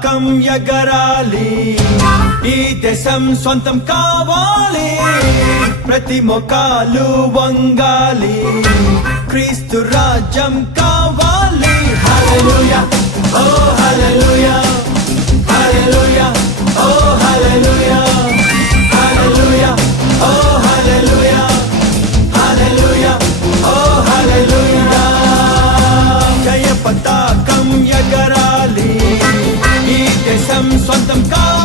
పతాకం ఎగరాలి, ఈ దేశం సొంతం కావాలి, ప్రతి మొకాలు వంగాలి, క్రీస్తు రాజ్యం కావాలి. హల్లెలూయా ఓ హల్లెలూయా, హల్లెలూయా ఓ హల్లెలూయా, హల్లెలూయా ఓ హల్లెలూయా, హల్లెలూయా ఓ హల్లెలూయా. జయ పతాకం ఎగరాలి, ఈ దేశం సొంతం కావాలి,